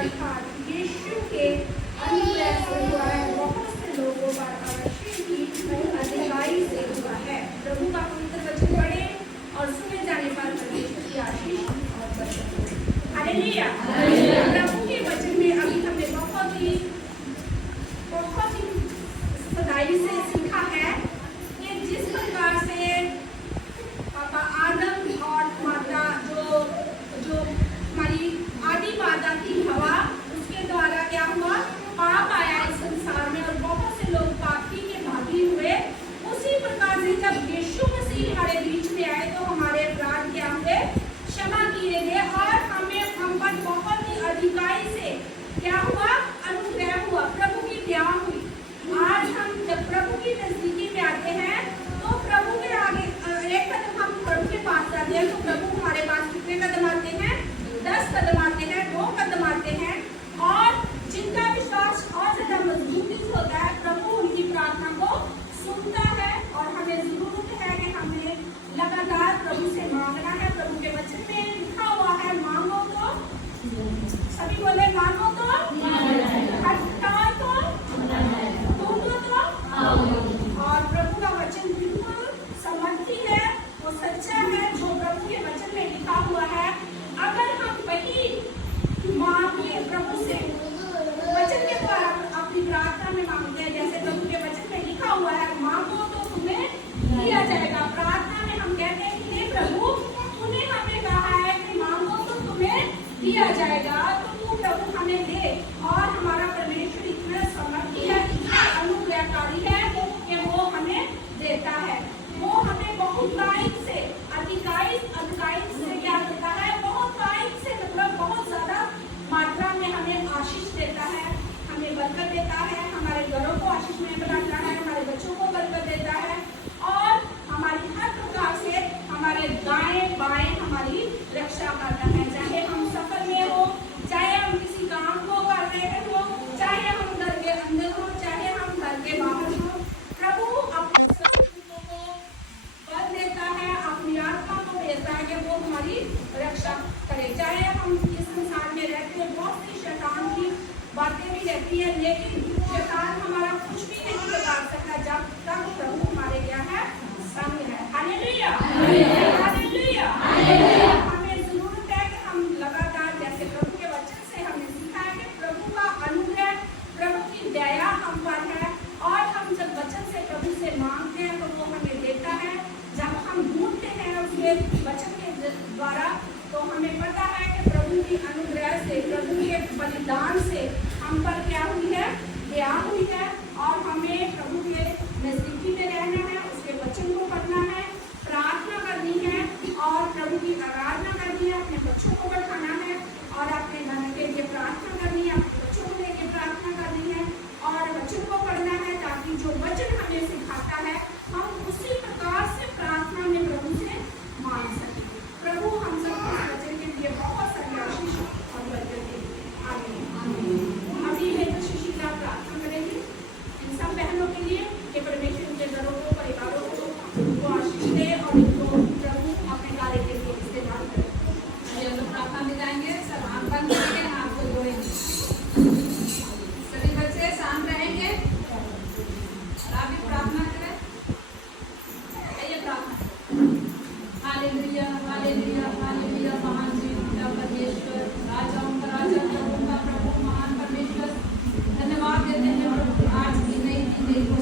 अर्थात यीशु के अनुग्रह से हुआ है, बहुत से लोगों पर अवश्य ही अधिकारी से हुआ है। प्रभु का पवित्र वचन पढ़े और सुने जाने पर परमेश्वर की आशीष और बरकत। हालेलुया। प्रभु के वचन में अभी हमने बहुत ही सदाई से सीखा है कि जिस प्रकार से पापा आदम और माता जो हमारी आदि माता थी हवा, उसके द्वारा क्या हुआ, पाप आया इस संसार में और बहुत से लोग पापी के भागी हुए। उसी प्रकार से जब यीशु मसीह हमारे बीच में आए तो हमारे अपराध क्या हुए, क्षमा किए गए और हम पर बहुत ही अधिकारी से क्या हुआ, अनुग्रह हुआ, प्रभु की दया हुई। आज हम जब प्रभु की नजदीकी में आते हैं तो प्रभु के आगे एक कदम हम प्रभु के पास जाते हैं तो प्रभु हमारे पास कितने कदम आते हैं, 10 कदम आते हैं, 2 कदम आते हैं। और जिनका विश्वास और ज्यादा मजबूती से होता है, प्रभु उनकी प्रार्थना को सुनता है और हमें जरूरत है कि हमें लगातार प्रभु से मांगना है। प्रभु के वचन में लिखा हुआ है, मांगो तो, सभी बोले मांगो तो, खटखटाओ तो, ढूंढो तो। और प्रभु का वचन बिल्कुल समर्थी है, वो सच्चा है जो प्रभु के वचन में लिखा हुआ है। अगर हम वही मांगे प्रभु से वचन के द्वारा अपनी प्रार्थना में मांगते हैं, जैसे प्रभु के वचन में लिखा हुआ है, मांगो तो तुम्हें दिया जाएगा। प्रार्थना में हम कहते हैं कि हे प्रभु, तूने हमें कहा है कि मांगो तो तुम्हें दिया जाएगा, तो तू प्रभु हमें दे। और हमारा परमेश्वर इतना समर्थी है, इतना अनुग्रहकारी है कि वो हमें देता है। वो हमें बहुत लाइक से अधिकारिक से क्या देता है, बहुत लाइक से, मतलब बहुत ज्यादा मात्रा में हमें आशीष देता है, हमें बरकत देता है, हमारे घरों को आशीष में बनाता है, हमारे बच्चों को बरकत देता है और हमारी हर प्रकार से हमारे दाएं बाएं हमारी रक्षा करता है। चाहे हम सफर में हो, चाहे हम किसी काम को कर रहे हो, चाहे हम घर के अंदर हो, चाहे हम घर के बाहर हो, प्रभु अपने सत्पुरुषों को बल देता है, अपनी आत्मा को देता है कि वो हमारी रक्षा करे। चाहे हम इस संसार में रहते हैं, बहुत सी शैतान की बातें भी रहती है, लेकिन शैतान हमारा कुछ भी नहीं बिगाड़ सकता जब तक प्रभु हमारे क्या है, संग है। Hallelujah, hallelujah, hallelujah. हमें जरूरत है कि हम लगातार, जैसे प्रभु के वचन से हमने सीखा है कि प्रभु का अनुग्रह, प्रभु की दया हम पर है और हम जब वचन से प्रभु से मांगते हैं तो वो हमें देता है। जब हम ढूंढते हैं उसके वचन के द्वारा तो हमें पता है कि प्रभु की अनुग्रह से, प्रभु के बलिदान से हम पर क्या हुई है, दया हुई है